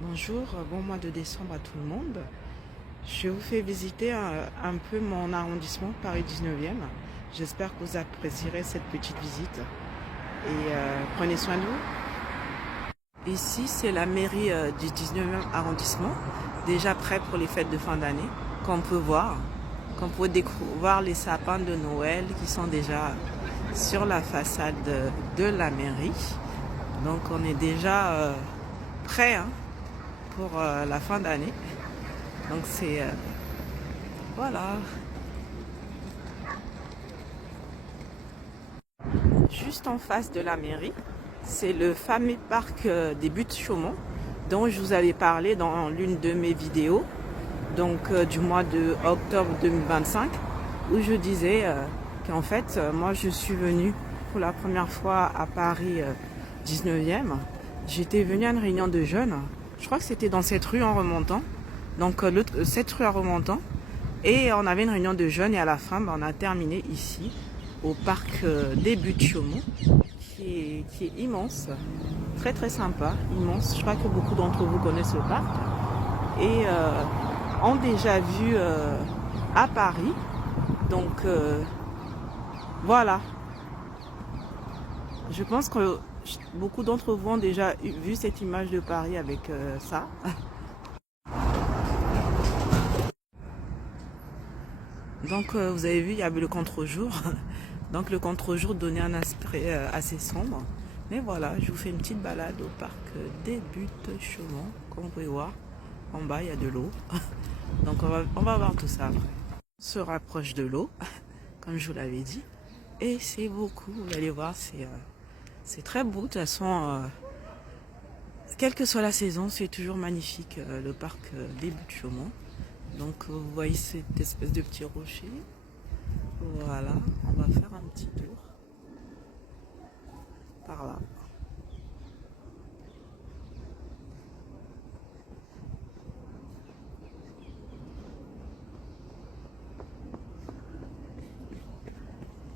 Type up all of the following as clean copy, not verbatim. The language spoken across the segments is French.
Bonjour, bon mois de décembre à tout le monde. Je vous fais visiter un peu mon arrondissement Paris 19e. J'espère que vous apprécierez cette petite visite et prenez soin de vous. Ici, c'est la mairie du 19e arrondissement, déjà prêt pour les fêtes de fin d'année, qu'on peut voir, qu'on peut découvrir les sapins de Noël qui sont déjà sur la façade de la mairie. Donc on est déjà prêt pour la fin d'année. Donc c'est voilà. Juste en face de la mairie, c'est le fameux parc des Buttes-Chaumont dont je vous avais parlé dans l'une de mes vidéos, donc du mois de octobre 2025, où je disais qu'en fait, moi je suis venue pour la première fois à Paris 19e. J'étais venue à une réunion de jeunes, je crois que c'était dans cette rue en remontant, donc cette rue en remontant, et on avait une réunion de jeunes et à la fin, on a terminé ici, au parc des Buttes-Chaumont, qui est immense, très très sympa, immense. Je crois que beaucoup d'entre vous connaissent le parc et ont déjà vu à Paris. Donc voilà, je pense que beaucoup d'entre vous ont déjà vu cette image de Paris avec ça. Donc vous avez vu, il y avait le contre-jour. Donc le contre-jour donnait un aspect assez sombre. Mais voilà, je vous fais une petite balade au parc des Buttes-Chaumont. Comme vous pouvez voir, en bas il y a de l'eau. Donc on va voir tout ça après. On se rapproche de l'eau, comme je vous l'avais dit. Et c'est beaucoup, vous allez voir, c'est très beau. De toute façon, quelle que soit la saison, c'est toujours magnifique le parc des Buttes-Chaumont. Donc vous voyez cette espèce de petit rocher. Voilà, on va faire un petit tour par là.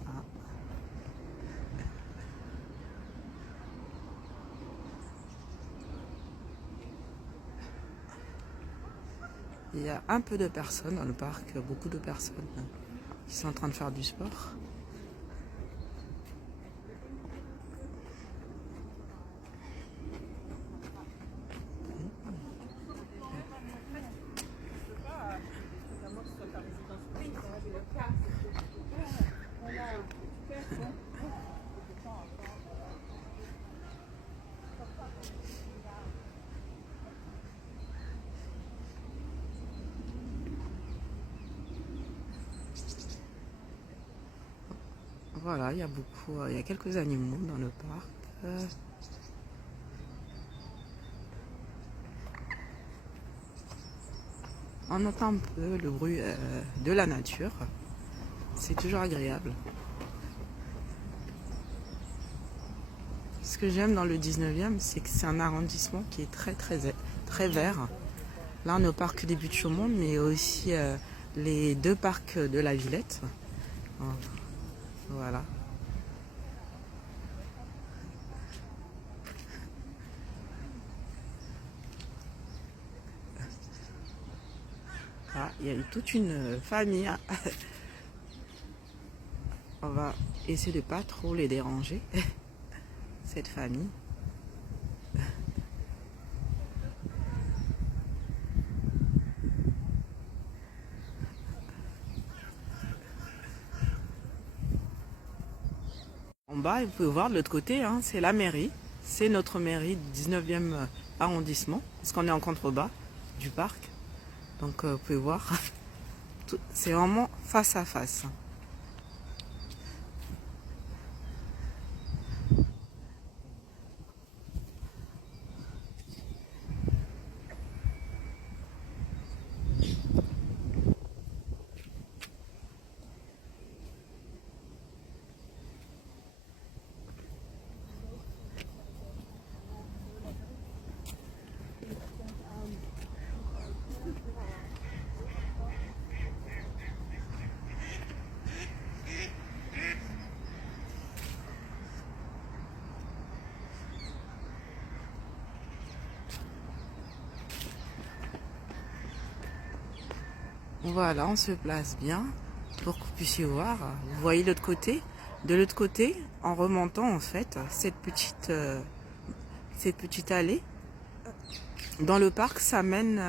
Ah. Il y a un peu de personnes dans le parc, beaucoup de personnes qui sont en train de faire du sport. Voilà, il y a beaucoup, il y a quelques animaux dans le parc. On entend un peu le bruit de la nature. C'est toujours agréable. Ce que j'aime dans le 19e, c'est que c'est un arrondissement qui est très vert. Là, on est au parc des Buttes-Chaumont, mais aussi les deux parcs de la Villette. Voilà. Ah, il y a toute une famille. On va essayer de pas trop les déranger, cette famille. En bas, vous pouvez voir de l'autre côté, c'est la mairie. C'est notre mairie du 19e arrondissement, parce qu'on est en contrebas du parc. Donc vous pouvez voir, c'est vraiment face à face. Voilà, on se place bien pour que vous puissiez voir. Vous voyez l'autre côté. De l'autre côté, en remontant en fait cette petite allée dans le parc, ça mène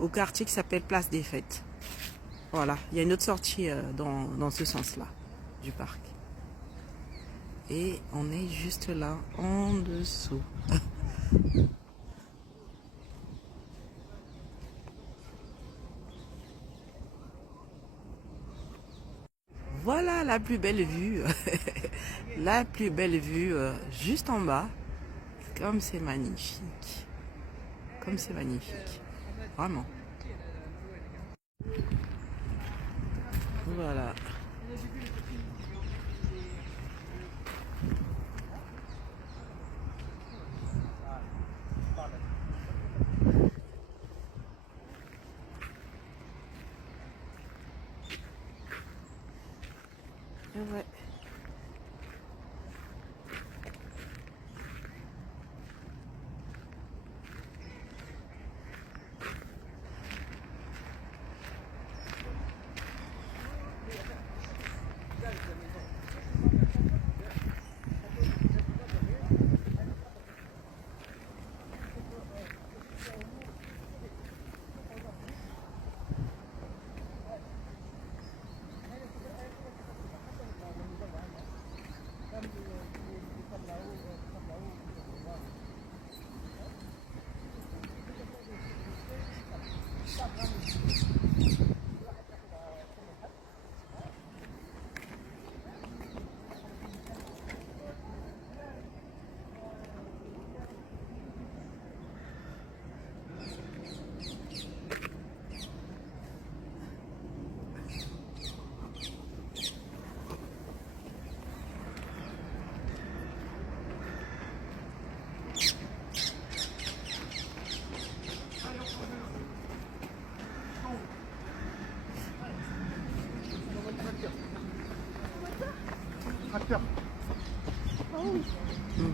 au quartier qui s'appelle Place des Fêtes. Voilà, il y a une autre sortie dans ce sens-là du parc. Et on est juste là, en dessous. Voilà la plus belle vue. La plus belle vue juste en bas. Comme c'est magnifique. Comme c'est magnifique. Vraiment. Voilà. Ouais.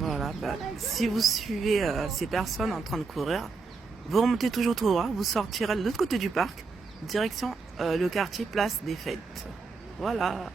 Voilà, bah, si vous suivez ces personnes en train de courir, vous remontez toujours tout droit, vous sortirez de l'autre côté du parc, direction le quartier Place des Fêtes. Voilà.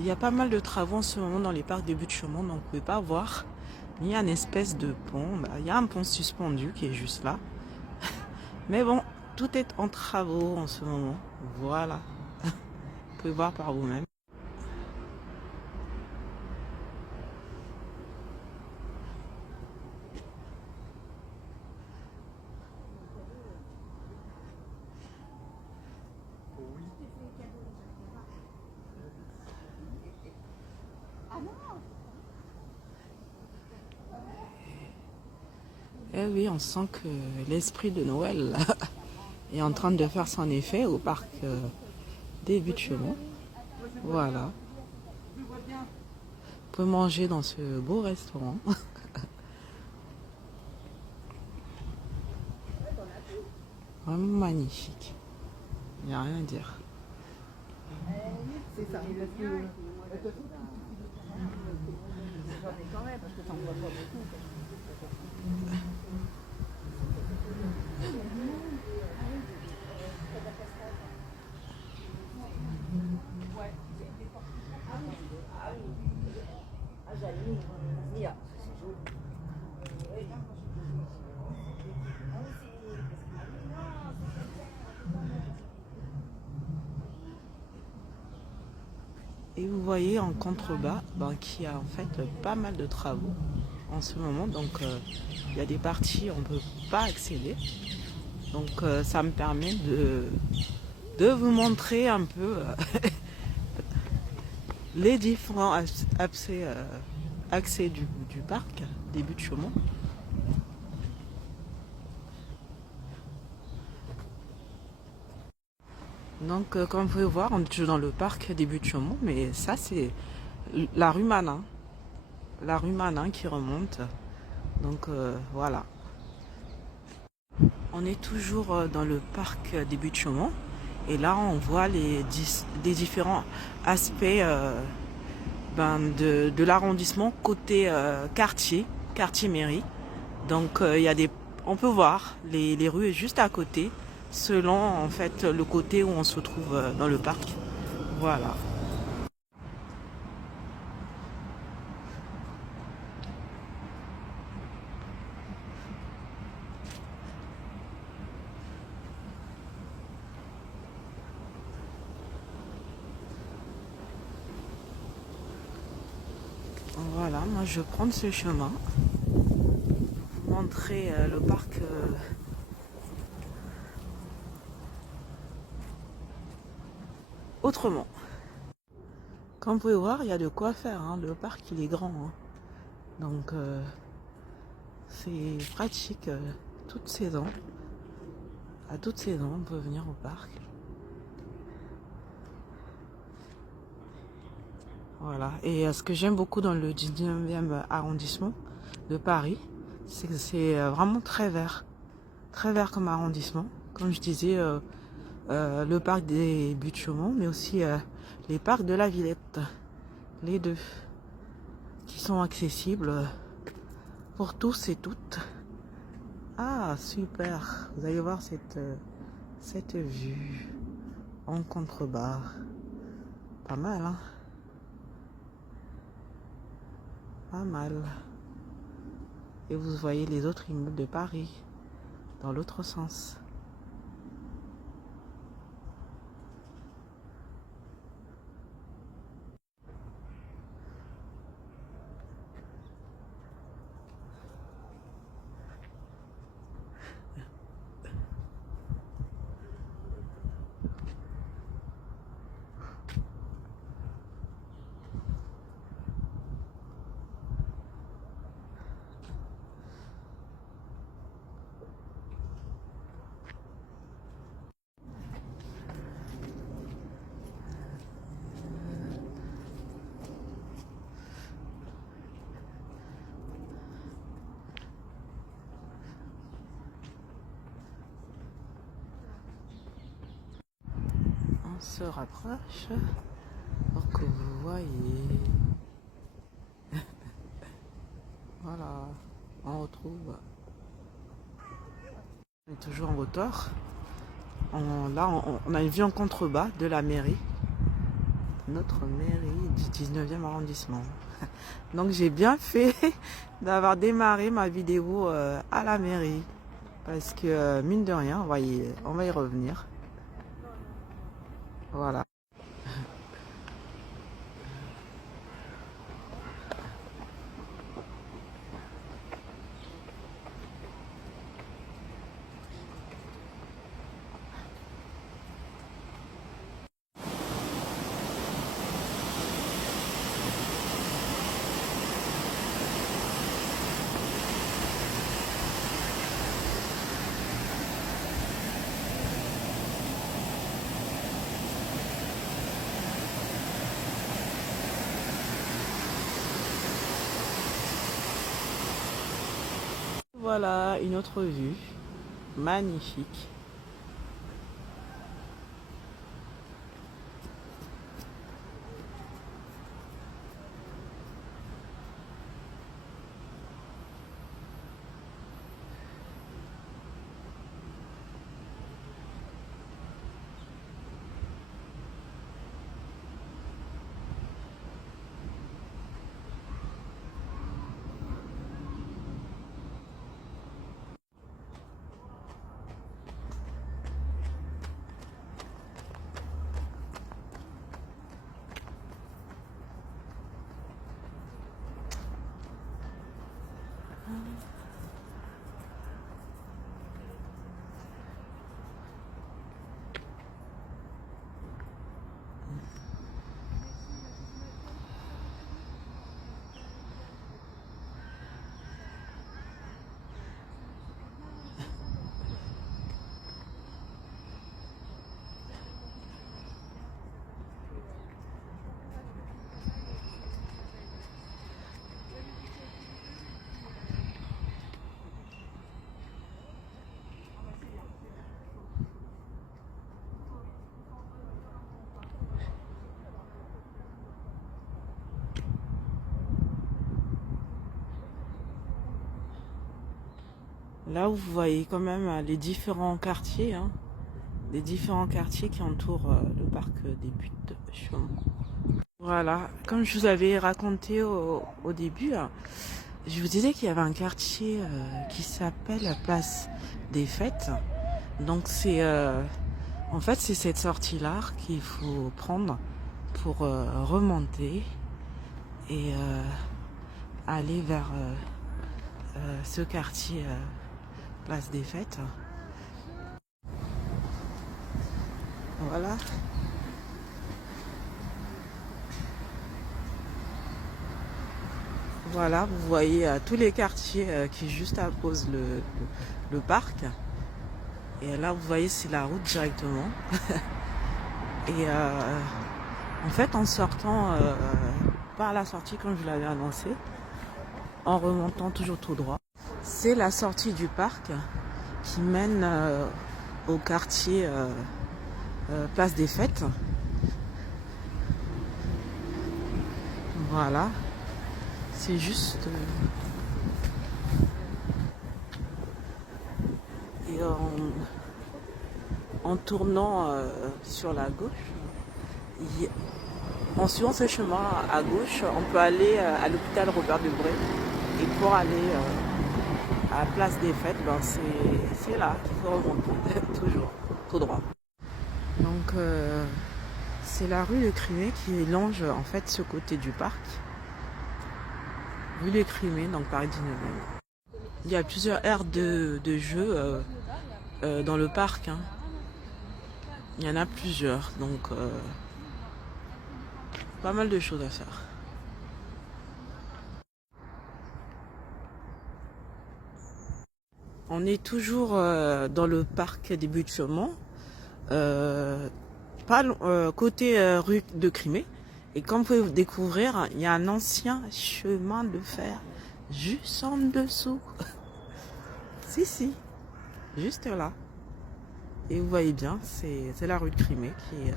Il y a pas mal de travaux en ce moment dans les parcs de Buttes-Chaumont, donc vous ne pouvez pas voir. Il y a une espèce de pont, bah, il y a un pont suspendu qui est juste là. Mais bon, tout est en travaux en ce moment. Voilà. Vous pouvez voir par vous-même. Eh oui, on sent que l'esprit de Noël là, est en train de faire son effet au parc des Buttes-Chaumont. Voilà. Vous pouvez manger dans ce beau restaurant. Vraiment magnifique. Il n'y a rien à dire. C'est ça. Et vous voyez en contrebas qu'il y a en fait pas mal de travaux en ce moment. Donc il y a des parties où on ne peut pas accéder. Donc ça me permet de vous montrer un peu les différents accès du parc des Buttes Chaumont. Donc, comme vous pouvez voir, on est toujours dans le parc des Buttes Chaumont, mais ça, c'est la rue Manin. La rue Manin qui remonte. Donc, voilà. On est toujours dans le parc des Buttes Chaumont. Et là, on voit les différents aspects de l'arrondissement côté quartier mairie. Donc, il y a on peut voir les rues juste à côté, selon en fait le côté où on se trouve dans le parc. Voilà. Voilà, moi je vais prendre ce chemin pour vous montrer le parc autrement. Comme vous pouvez voir, il y a de quoi faire, hein. Le parc il est grand, hein. Donc c'est pratique toute saison. À toute saison, on peut venir au parc. Voilà. Et ce que j'aime beaucoup dans le 19e arrondissement de Paris, c'est que c'est vraiment très vert. Très vert comme arrondissement. Comme je disais, le parc des Buttes Chaumont, mais aussi les parcs de la Villette. Les deux. Qui sont accessibles pour tous et toutes. Ah, super. Vous allez voir cette vue en contrebas. Pas mal, hein? Pas mal. Et vous voyez les autres immeubles de Paris dans l'autre sens. On se rapproche pour que vous voyez. Voilà, on retrouve. On est toujours en hauteur. On a une vue en contrebas de la mairie. Notre mairie du 19e arrondissement. Donc j'ai bien fait d'avoir démarré ma vidéo à la mairie. Parce que mine de rien, on va y revenir. Voilà. Voilà une autre vue magnifique. Là, vous voyez quand même les différents quartiers, hein, les différents quartiers qui entourent le parc des Buttes Chaumont. Voilà, comme je vous avais raconté au début, je vous disais qu'il y avait un quartier qui s'appelle la Place des Fêtes. Donc c'est en fait c'est cette sortie-là qu'il faut prendre pour remonter et aller vers ce quartier Place des Fêtes. Voilà. Voilà, vous voyez tous les quartiers qui juste apposent le parc. Et là, vous voyez, c'est la route directement. Et en fait, en sortant par la sortie, comme je l'avais annoncé, en remontant toujours tout droit, c'est la sortie du parc qui mène au quartier Place des Fêtes. Voilà. C'est juste... et en tournant sur la gauche, en suivant ce chemin à gauche, on peut aller à l'hôpital Robert Debré. Et pour aller à la Place des Fêtes, ben c'est là qu'il faut remonter, toujours, tout droit. Donc c'est la rue de Crimée qui longe en fait ce côté du parc. Rue de Crimée, donc Paris 19e. Il y a plusieurs aires de jeu dans le parc. Hein. Il y en a plusieurs, donc pas mal de choses à faire. On est toujours dans le parc des Buttes Chaumont, côté rue de Crimée. Et comme vous pouvez découvrir, il y a un ancien chemin de fer juste en dessous. si, juste là. Et vous voyez bien, c'est la rue de Crimée qui est...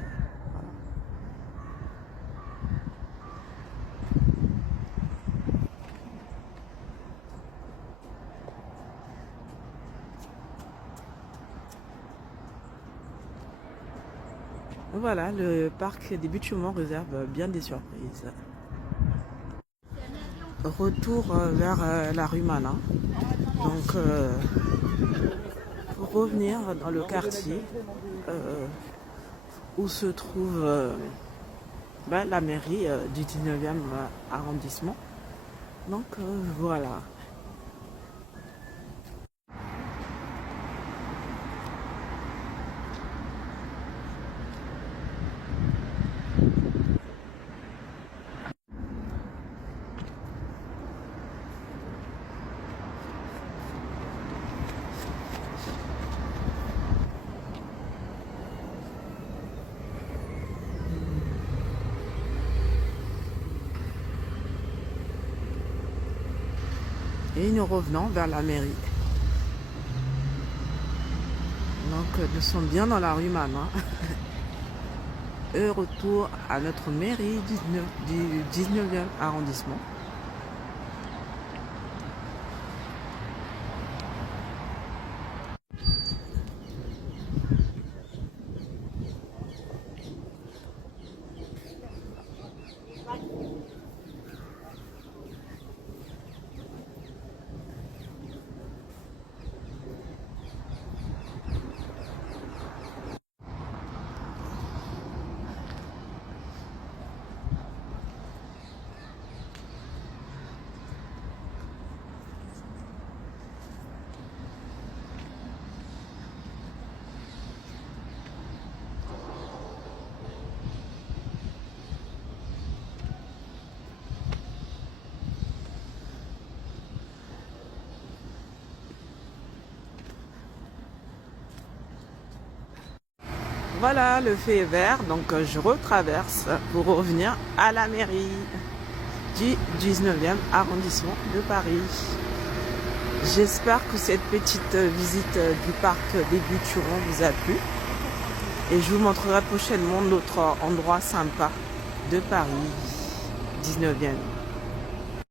Voilà, le parc des Buttes Chaumont réserve bien des surprises. Retour vers la rue Manin. Donc, pour revenir dans le quartier où se trouve la mairie du 19e arrondissement. Donc, voilà. Et nous revenons vers la mairie. Donc nous sommes bien dans la rue Manin. Et retour à notre mairie du 19e arrondissement. Voilà, le feu est vert, donc je retraverse pour revenir à la mairie du 19e arrondissement de Paris. J'espère que cette petite visite du parc des Buttes Chaumont vous a plu. Et je vous montrerai prochainement d'autres endroits sympas de Paris 19e.